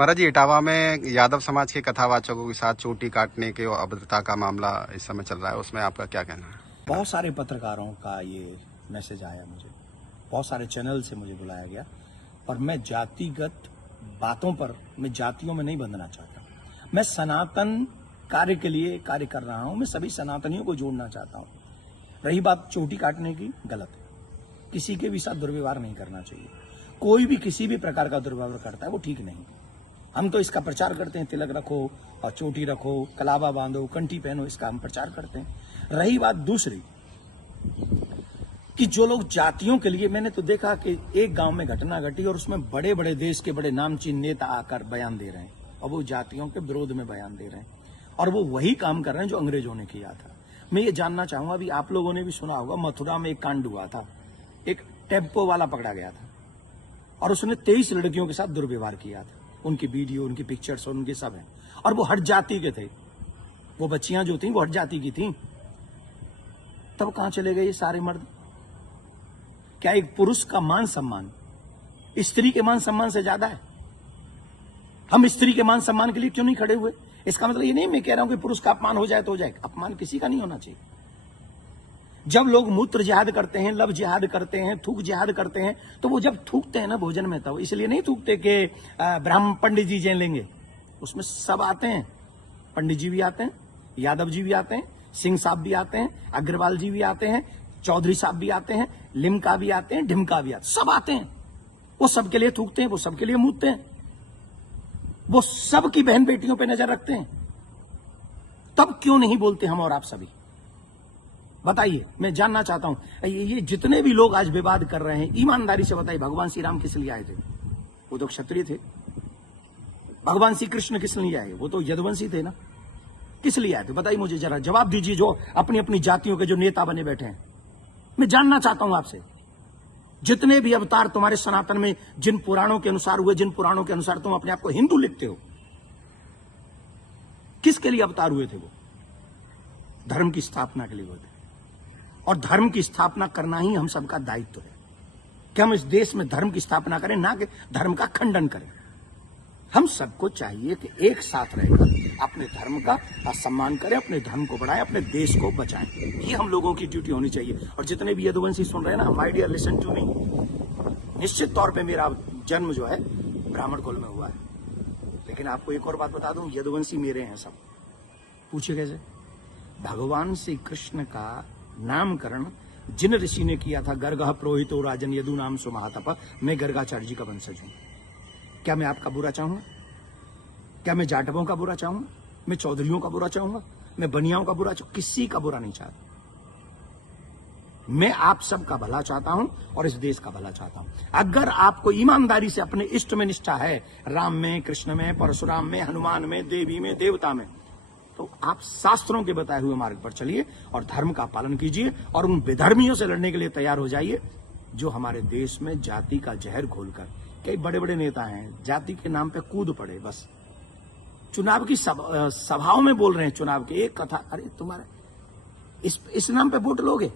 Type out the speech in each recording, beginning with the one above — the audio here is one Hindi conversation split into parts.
महाराज जी, इटावा में यादव समाज के कथावाचकों के साथ चोटी काटने के अभद्रता का मामला इस समय चल रहा है, उसमें आपका क्या कहना है? बहुत सारे पत्रकारों का ये मैसेज आया मुझे, बहुत सारे चैनल से मुझे बुलाया गया, और मैं जातिगत बातों पर, मैं जातियों में नहीं बंधना चाहता। मैं सनातन कार्य के लिए कार्य कर रहा हूं, मैं सभी सनातनियों को जोड़ना चाहता हूं। रही बात चोटी काटने की, गलत है। किसी के भी साथ दुर्व्यवहार नहीं करना चाहिए। कोई भी किसी भी प्रकार का दुर्व्यवहार करता है वो ठीक नहीं। हम तो इसका प्रचार करते हैं, तिलक रखो और चोटी रखो, कलावा बांधो, कंठी पहनो, इसका हम प्रचार करते हैं। रही बात दूसरी कि जो लोग जातियों के लिए, मैंने तो देखा कि एक गांव में घटना घटी और उसमें बड़े बड़े देश के बड़े नामचीन नेता आकर बयान दे रहे हैं और वो जातियों के विरोध में बयान दे रहे हैं, और वो वही काम कर रहे हैं जो अंग्रेजों ने किया था। मैं ये जानना चाहूंगा, अभी आप लोगों ने भी सुना होगा, मथुरा में एक कांड हुआ था, एक टेम्पो वाला पकड़ा गया था और उसने 23 लड़कियों के साथ दुर्व्यवहार किया था। उनकी वीडियो, उनकी पिक्चर्स और उनके सब हैं, और वो हट जाति के थे। वो बच्चियां जो थी वो हट जाति की थी। तब कहां चले गए ये सारे मर्द? क्या एक पुरुष का मान सम्मान स्त्री के मान सम्मान से ज्यादा है? हम स्त्री के मान सम्मान के लिए क्यों नहीं खड़े हुए? इसका मतलब ये नहीं मैं कह रहा हूं कि पुरुष का अपमान हो जाए तो हो जाए, अपमान किसी का नहीं होना चाहिए। जब लोग मूत्र जिहाद करते हैं, लब जिहाद करते हैं, थूक जिहाद करते हैं, तो वो जब थूकते हैं ना भोजन में, तब इसलिए नहीं थूकते कि ब्राह्मण पंडित जी जय लेंगे। उसमें सब आते हैं, पंडित जी भी आते हैं, यादव जी भी आते हैं, सिंह साहब भी आते हैं, अग्रवाल जी भी आते हैं, चौधरी साहब भी आते हैं, लिमका भी आते हैं, ढिमका भी आते हैं, सब आते हैं। वो सबके लिए थूकते हैं, वो सबके लिए मूतते हैं, वो सबकी बहन बेटियों पर नजर रखते हैं। तब क्यों नहीं बोलते हम और आप सभी? बताइए, मैं जानना चाहता हूं। ये जितने भी लोग आज विवाद कर रहे हैं, ईमानदारी से बताइए, भगवान श्री राम किस लिए आए थे? वो तो क्षत्रिय थे। भगवान श्री कृष्ण किस लिए आए? वो तो यदुवंशी थे ना। किस लिए आए थे? बताइए मुझे, जरा जवाब दीजिए, जो अपनी अपनी जातियों के जो नेता बने बैठे हैं। मैं जानना चाहता हूं आपसे, जितने भी अवतार तुम्हारे सनातन में जिन पुराणों के अनुसार हुए, जिन पुराणों के अनुसार तुम अपने आप को हिंदू लिखते हो, किसके लिए अवतार हुए थे? वो धर्म की स्थापना के लिए हुए थे, और धर्म की स्थापना करना ही हम सबका दायित्व है कि हम इस देश में धर्म की स्थापना करें, ना कि धर्म का खंडन करें। हम सबको चाहिए कि एक साथ रहकर अपने धर्म का सम्मान करें, अपने धर्म को बढ़ाएं, अपने देश को बचाएं। ये हम लोगों की ड्यूटी होनी चाहिए। और जितने भी यदुवंशी सुन रहे हैं ना, my dear, listen to me. निश्चित तौर पे मेरा जन्म जो है ब्राह्मण कुल में हुआ है, लेकिन आपको एक और बात बता दूं, यदुवंशी मेरे हैं सब। पूछिए कैसे? भगवान श्री कृष्ण का नामकरण जिन ऋषि ने किया था, गर्गः पुरोहितो राजन यदु नाम सुमहातप, मैं गर्गाचार्य जी का वंशज हूं। क्या मैं आपका बुरा चाहूंगा? क्या मैं जाटवों का बुरा चाहूंगा? मैं चौधरियों का बुरा चाहूंगा? मैं बनियाओं का बुरा चाहूंगा? किसी का बुरा नहीं चाहता। मैं आप सबका भला चाहता हूं और इस देश का भला चाहता हूं। अगर आपको ईमानदारी से अपने इष्ट में निष्ठा है, राम में, कृष्ण में, परशुराम में, हनुमान में, देवी में, देवता में, तो आप शास्त्रों के बताए हुए मार्ग पर चलिए और धर्म का पालन कीजिए, और उन विधर्मियों से लड़ने के लिए तैयार हो जाइए जो हमारे देश में जाति का जहर घोलकर, कई बड़े बड़े नेता हैं, जाति के नाम पे कूद पड़े, बस चुनाव की सभाओं में बोल रहे हैं, चुनाव के एक कथा, अरे तुम्हारे इस नाम पे वोट लोगे?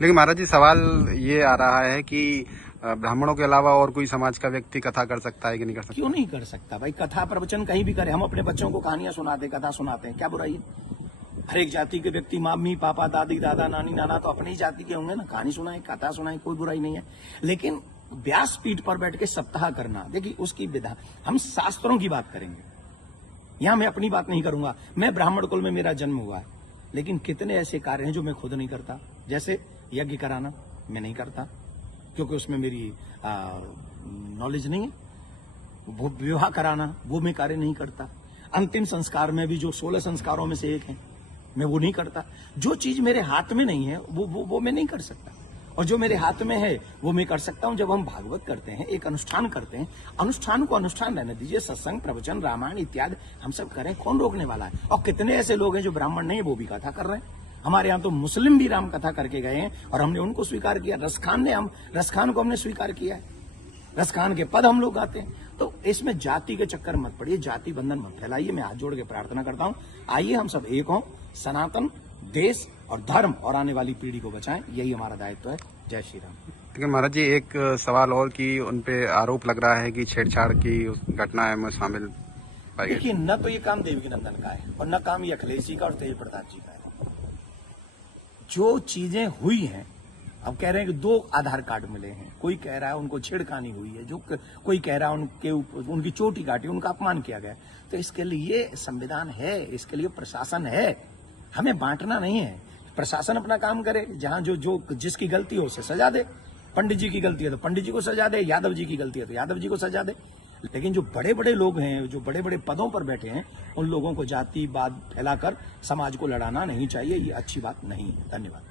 लेकिन महाराज जी, सवाल ये आ रहा है कि ब्राह्मणों के अलावा और कोई समाज का व्यक्ति कथा कर सकता है कि नहीं कर सकता? क्यों नहीं कर सकता भाई? कथा प्रवचन कहीं भी करे। हम अपने बच्चों को कहानियां सुनाते, कथा सुनाते हैं, क्या बुराई है? हर एक जाति के व्यक्ति, मम्मी पापा, दादी दादा, नानी नाना तो अपनी ही जाति के होंगे ना। कहानी सुनाए, कथा सुनाए, कोई बुराई नहीं है। लेकिन व्यासपीठ पर बैठ के सप्ताह करना, देखिए उसकी विधा, हम शास्त्रों की बात करेंगे। यहां मैं अपनी बात नहीं करूंगा। मैं ब्राह्मण कुल में मेरा जन्म हुआ है, लेकिन कितने ऐसे कार्य हैं जो मैं खुद नहीं करता। जैसे यज्ञ कराना मैं नहीं करता, क्योंकि उसमें मेरी नॉलेज नहीं है। विवाह कराना वो मैं कार्य नहीं करता। अंतिम संस्कार में भी जो 16 संस्कारों में से एक है, मैं वो नहीं करता। जो चीज मेरे हाथ में नहीं है वो मैं नहीं कर सकता, और जो मेरे हाथ में है वो मैं कर सकता हूं। जब हम भागवत करते हैं, एक अनुष्ठान करते हैं, अनुष्ठान को अनुष्ठान रहने दीजिए। सत्संग, प्रवचन, रामायण इत्यादि हम सब करें, कौन रोकने वाला है? और कितने ऐसे लोग हैं जो ब्राह्मण नहीं, वो भी कथा कर रहे हैं। हमारे यहाँ तो मुस्लिम भी राम कथा करके गए हैं और हमने उनको स्वीकार किया। रसखान को हमने स्वीकार किया है। रसखान के पद हम लोग गाते हैं। तो इसमें जाति के चक्कर मत पड़िए, जाति बंधन मत फैलाइए। मैं हाथ जोड़ के प्रार्थना करता हूं, आइए हम सब एक हों, सनातन, देश और धर्म और आने वाली पीढ़ी को बचाएं। यही हमारा दायित्व है। जय श्री राम। लेकिन महाराज जी एक सवाल और कि उनपे आरोप लग रहा है कि छेड़छाड़ की उस घटना में शामिल पाई गई। देखिए, न तो ये काम देवकी नंदन का है और न काम ये अखिलेश जी का और तेज प्रताप जी का है। जो चीजें हुई हैं, अब कह रहे हैं कि 2 आधार कार्ड मिले हैं, कोई कह रहा है उनको छेड़खानी हुई है, कोई कह रहा है उनकी चोटी काटी, उनका अपमान किया गया। तो इसके लिए संविधान है, इसके लिए प्रशासन है, हमें बांटना नहीं है। प्रशासन अपना काम करे, जहां जो जिसकी गलती हो उसे सजा दे। पंडित जी की गलती है तो पंडित जी को सजा दे, यादव जी की गलती है तो यादव जी को सजा दे। लेकिन जो बड़े बड़े लोग हैं, जो बड़े बड़े पदों पर बैठे हैं, उन लोगों को जातिवाद फैलाकर समाज को लड़ाना नहीं चाहिए। ये अच्छी बात नहीं है। धन्यवाद।